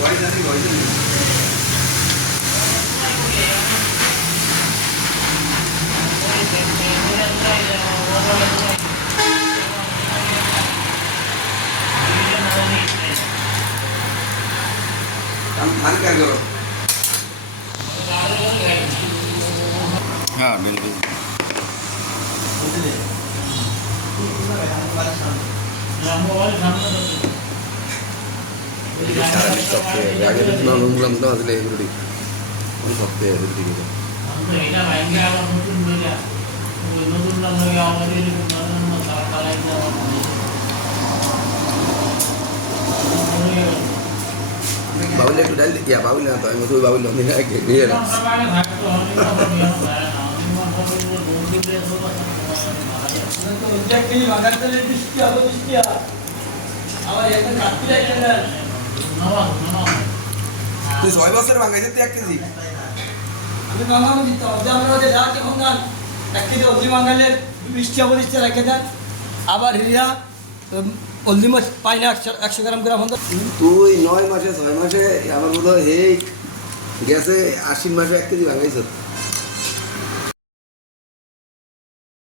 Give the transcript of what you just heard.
धान क्या करो? हाँ बिल्कुल सारा शॉप पे आगे तो ना लूँगा तो आज ले गुरुड़ी उन शॉप पे गुरुड़ी के बाबू ले तो डाल दिया बाबू ले तो मैं तो बाबू ले नहीं आके ये ना তুই 6 বছর ভাঙাইছিস তুই 1 কেজি আমি মাঙ্গানো দিতে আমরা যে রাতে ভাঙান 1 কেজি অলি মাঙ্গালে 20 টা 20 টা রেখে দেন আবার হিরিয়া অলি মাছ পাই না 100 গ্রাম করে ভাঙা তুই 9 মাসে 6 মাসে আমার মতো এই গেছে 80 মাসে 1 কেজি ভাঙাইছিস